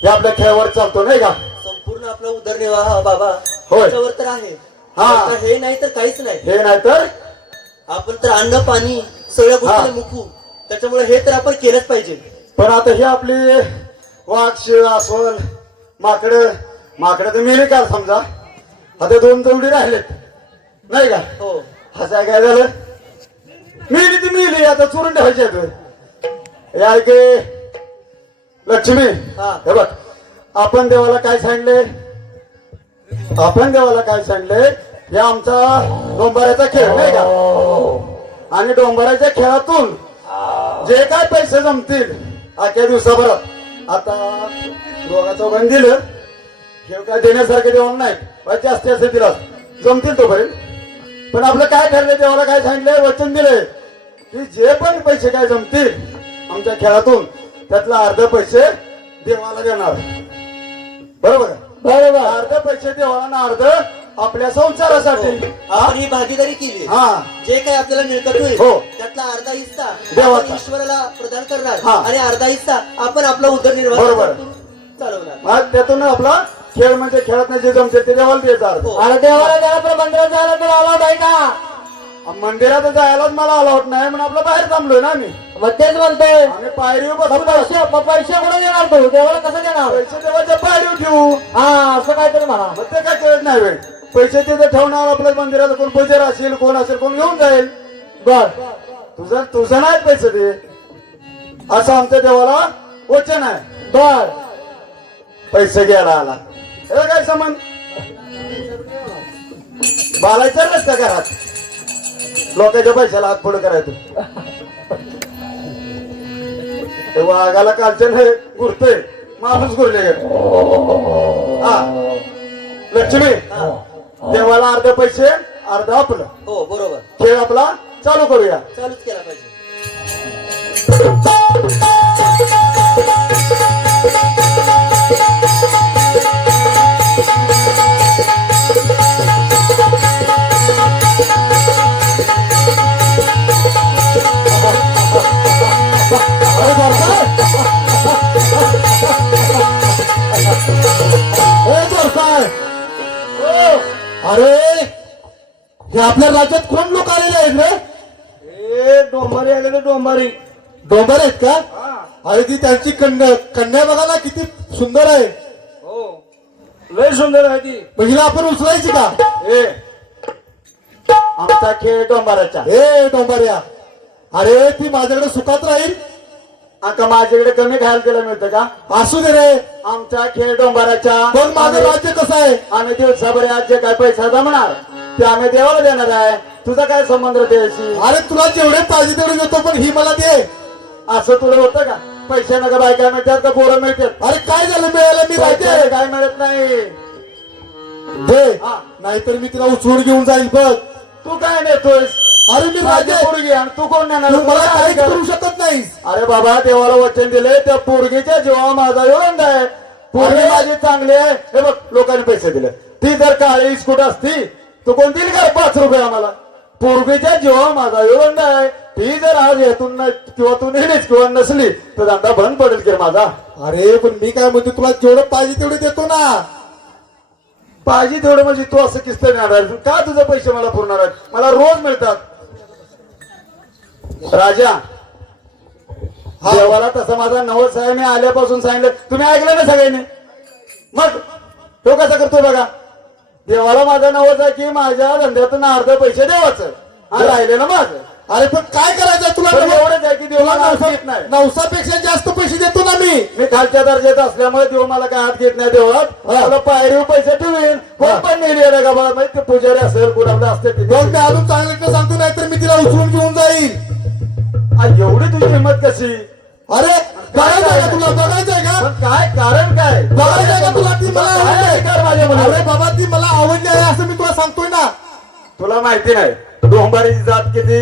हे आपल्या खेळावर चालतो नाही का संपूर्ण आपला उदरनिर्वाह बाबा होय. त्याच्यावर तर आहे. हा. आता हे नाही तर काहीच नाही. हे नाही तर आपण तर अन्न पाणी सगळ्या हा. गोष्टी मुकू त्याच्यामुळे हे तर आपण केलंच पाहिजे. पण आता ही आपली वाघ शिळ अस्वल माकड तर मेले का समजा आता 2 तेवढी राहिलेत नाही का हो असं काय झालं मेली ती मेली आता चुरून ठेवायची हे ऐके लक्ष्मी हा. हे बघ आपण देवाला काय सांगले हे आमचा डोंबाऱ्याचा खेळ नाही का आणि डोंबाऱ्याच्या खेळातून जे काय पैसे जमतील आजच्या दिवसाभरात आता दोघा चौघांनी दिलं हे काय देण्यासारखे देवाला नाही पण जास्ती असं दिलं जमतील तोपर्यंत पण आपलं काय ठरलं देवाला काय सांगितलंय वचन दिलंय की जे पण पैसे काय जमतील आमच्या खेळातून त्यातला अर्ध पैसे देवाला देणार बरोबर बरोबर. अर्ध पैसे देवाला आणि अर्ध आपल्या संसारासाठी आपण ही भागीदारी केली. हा जे काही आपल्याला मिळकत होईल हो. त्यातला अर्धा हिस्सा देवाचा. आपण ईश्वराला प्रदान करणार हा. आणि अर्धा हिस्सा आपण आपला उदरनिर्वाह बरोबर. चालवणार. आज त्यातून आपला खेळ म्हणजे खेळात जे जमते ते देवाला द्यायचा अर्ध हो. आणि देवाला जायला पण मंदिरात जायला तर आला नाही का. मंदिरात जायलाच मला अलाउड नाही म्हणून आपलं बाहेर थांबलोय ना मी मग तेच म्हणतोय. आणि पायरीवर बसून पैसे कुठे देणार तू देवाला कसं देणार. पैसे देवाच्या पायरीवर ठेवू हा असं काहीतरी म्हणा. मग ते काय कळत नाही वेळ पैसे तिथे ठेवणार आपल्या मंदिरात कोण पूजर असेल कोण असेल कोण घेऊन जाईल बर तुझं नाही पैसे दे असं आमच्या देवाला वचन आहे. बर पैसे घ्यायला आला हे काय संबंध बालायचं नसतं घरात लोकांच्या पैशाला हात पुढे करायचं. ते वाघाला कालच्या गुरतोय माणूस गुरले हा लक्ष्मी देवाला अर्ध पैसे अर्ध आपलं. हो बरोबर खेळ आपला चालू करूया. चालूच केला पाहिजे. अरे हे आपल्या राज्यात कोण लोक आलेले आहेत रे? ए डोंबारी आलेले डोंबारी डोंगर आहेत का? अरे ती त्यांची कन्या बघा ना किती सुंदर आहे. हो लय सुंदर आहे ती. पहिला आपण उचलायची का? ए आमचा खेळ डोंबाराचा. हे डोंबऱ्या अरे ती माझ्याकडे सुखात राहील. आता माझ्याकडे कमी खायला तिला मिळतं का? असू दे रे. आमचा खेळ डोंबाराचा. पण माझं राज्य कसं आहे? आम्ही दिवसाभर आज जे काय पैसा जमणार ते आम्ही देवाला देणार आहे. तुझा काय संबंध त्याशी? अरे तुला जेवढे पाहिजे तेवढे देतो पण ही मला दे. असं तुला होतं का? पैसे नका बायका मिळतात का पोरं मिळतात? अरे काय झालं मिळायला मी पैशाने राहते काय मिळत नाही. दे हा. नाहीतर मी तिला उचलून घेऊन जाईल बघ. तू काय नेतोयस? अरे मी माझी राजे पोरगी आणि तू कोण नेणार? तू मला तुला काहीच काय करू शकत नाहीस. अरे बाबा देवाला वचन दिले त्या पोरगीच्या जीवा माझा योगंड आहे. पोरगी अरे. माझी चांगली आहे. हे बघ लोकांनी पैसे दिले. ती जर काळी इस्कुट असती तू कोण देईल का 5 रुपये आम्हाला? पोरगीच्या जीवा माझा योगंड आहे. ती जर आज येथून किंवा तू नेलीच किंवा नसली तर धंदा बंद पडेल की रे माझा. अरे पण मी काय म्हणतो तुला जेवढं पाहिजे तेवढे देतो ना. पाहिजे तेवढं म्हणजे तू असं किस्त मिळणार का? तुझे पैसे मला पुरणार आहेत? मला रोज मिळतात. राजा हा. देवाला तसं माझा नवस आहे. मी आल्यापासून सांगितलं तुम्ही ऐकलं ना सगळ्यांनी. मग तो कसा करतो बघा. देवाला माझा नवस आहे की माझ्या धंद्यातून अर्ध पैसे देवाचं आणि राहिलेलं माझं. अरे पण काय करायचं तुला? पण एवढंच आहे की देवाला हात घेत नाही. नवसापेक्षा जास्त पैसे देतो ना मी. मी खालच्या दर्जात असल्यामुळे देव मला काय हात घेत नाही. देवळात मला पायरीवर पैसे ठेवीन. कोण पण नेली का बघा माहिती पुजारी असेल कुणाला असते बघ मी अजून चांगलं सांगतो नाही तर मी तिला उचलून घेऊन जाईल. एवढी तुझी हिंमत कशी? अरे बघायचंय का तुला? बघायचंय का? पण काय कारण काय? बघायचंय का तुला? ती मला काय आवडली. अधिकार माझ्या मनावर? अरे बाबा ती मला आवडली आहे असं मी तुला सांगतोय ना. तुला माहिती नाही डोंबारीची जात किती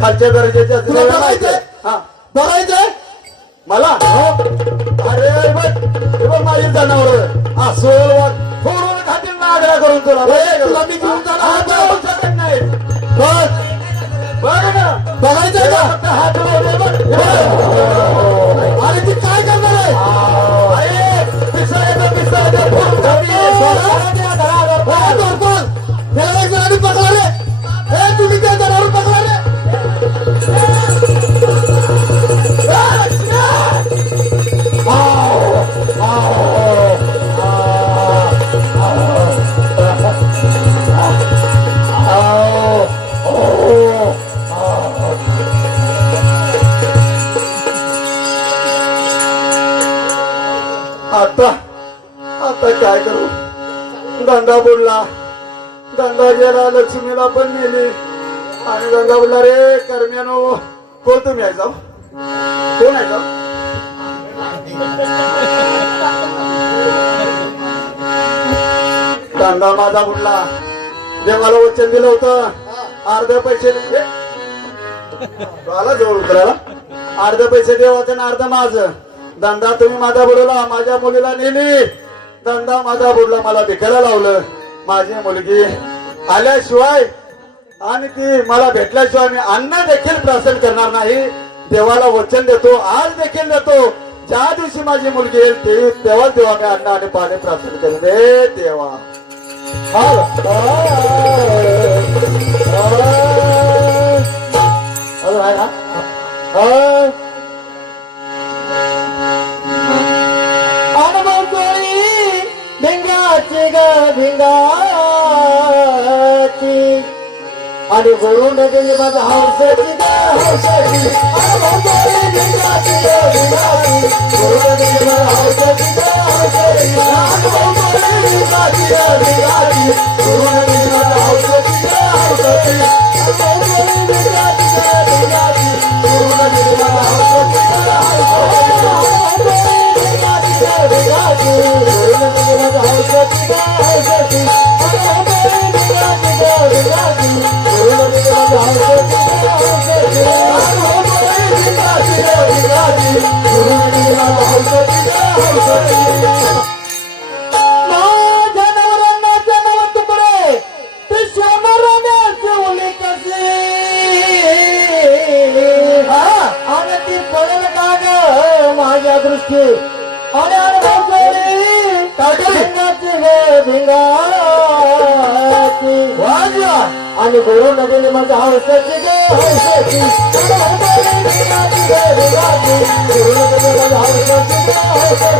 खालच्या दर्जाची असते. तुला बघायचंय? हा बघायचंय मला अरे बघ माझी जनावर असं फोडून खातील ना आग्रह करून तुला. तुला मी घेऊन जाणार हात होतो. लावू शकत नाही. बघ बघ ना बघायचंय का? फक्त हात लावले बघ. अरे ती काय करणार आहे? अरे, पिसाळ्याचं फोडून खातील. काय करतो? त्याला एक जणांनी पकडला रे. हे तुम्ही त्या जणावर पकडला रे. आता आता काय करू? धंदा बुडला. धंदा गेला. लक्ष्मीला पण नेली आणि धंदा बुडला रे. करण्यानो कोण तुम्ही आहे जाऊ? कोण आहे जाऊ? धंदा माझा बुडला. देवाला वचन दिलं होतं अर्धे पैसे आला जवळ उतरायला. अर्धे पैसे देवाचं आणि अर्ध माझं. धंदा तुम्ही माझा बुडवला. माझ्या मुलीला नेली. धंदा माझा बुडला. मला भिकायला लावलं. माझी मुलगी आल्याशिवाय आणि ती मला भेटल्याशिवाय मी अन्न देखील प्राशन करणार नाही. देवाला वचन देतो. आज देखील देतो. ज्या दिवशी माझी मुलगी येईल तेव्हा तेव्हा मी अन्न आणि पाणी प्राशन करेन रे देवा. भिंगाची ग भिंगाची आणि गुरु नदीने माझा हौसाची ग हौसाची अरे भिंगाची ग भिंगाची गुरु नदीने माझा हौसाची ग हौसाची अरे भिंगाची ग भिंगाची गुरु नदीने माझा हौसाची ग हौसाची अरे भिंगाची ग भिंगाची गुरु नदीने माझा हौसाची ग हौसाची भिंगाची गुरु नदीने माझा हौसाची ग हौसाची माझ्या दृष्टी आणि भिंगाची आणि गुरु नदीने माझ्या हौसाची ग हौसाची भिंगाची ग भिंगाची गुरु नदीने माझ्या हौसाची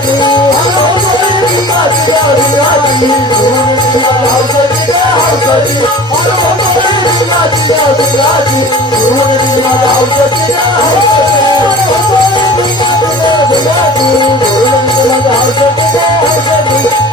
ग हौसाची भिंगाची ग भिंगाची गुरु नदीने माझ्या हौसाची ग हौसाची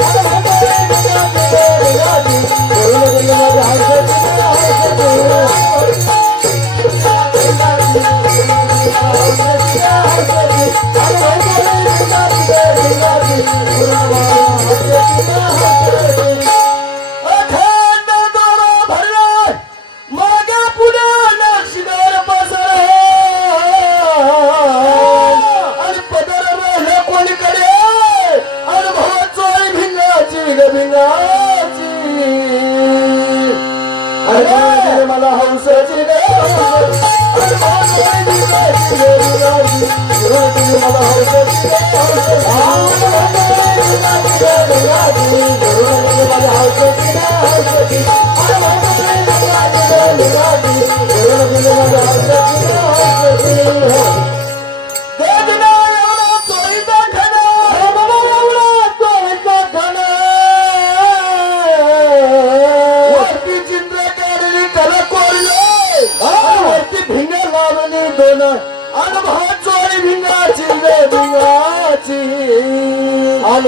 भिंगाची ग भिंगाची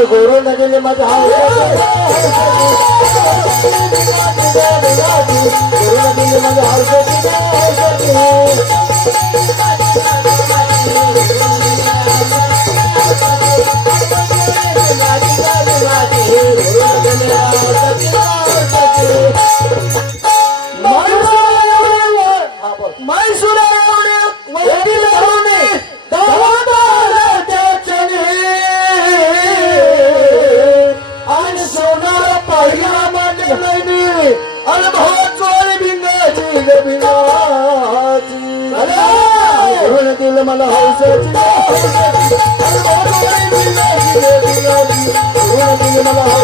गुरु नदीने माझ्या हौसाची ग हौसाची भिंगाची ग भिंगाची गुरु नदीने माझ्या हौसाची ग हौसाची मला हौसाची ग आणि गुरु नदीने माझ्या गुरु नदीने माझ्या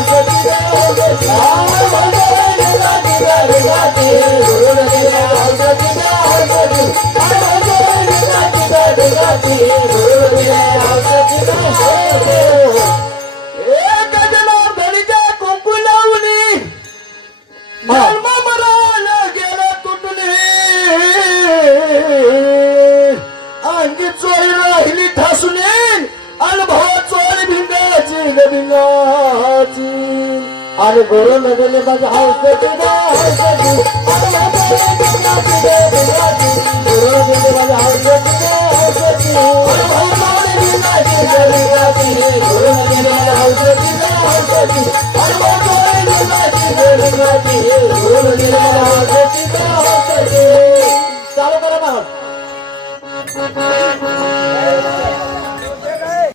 मला हौसाची मला कुंकू लावणी गेला तुटली अंगी चोरी राहिली ठासून आणि भावा चोरी भिंगाची ग भिंगाची आणि गुरु नदीने माझ्या हौसाची ग हौसाची गुरु नदीने माझ्या हौसाची ग हौसाची गुरु नदीने माझ्या हौसाची ग हौसाची गुरु नदीने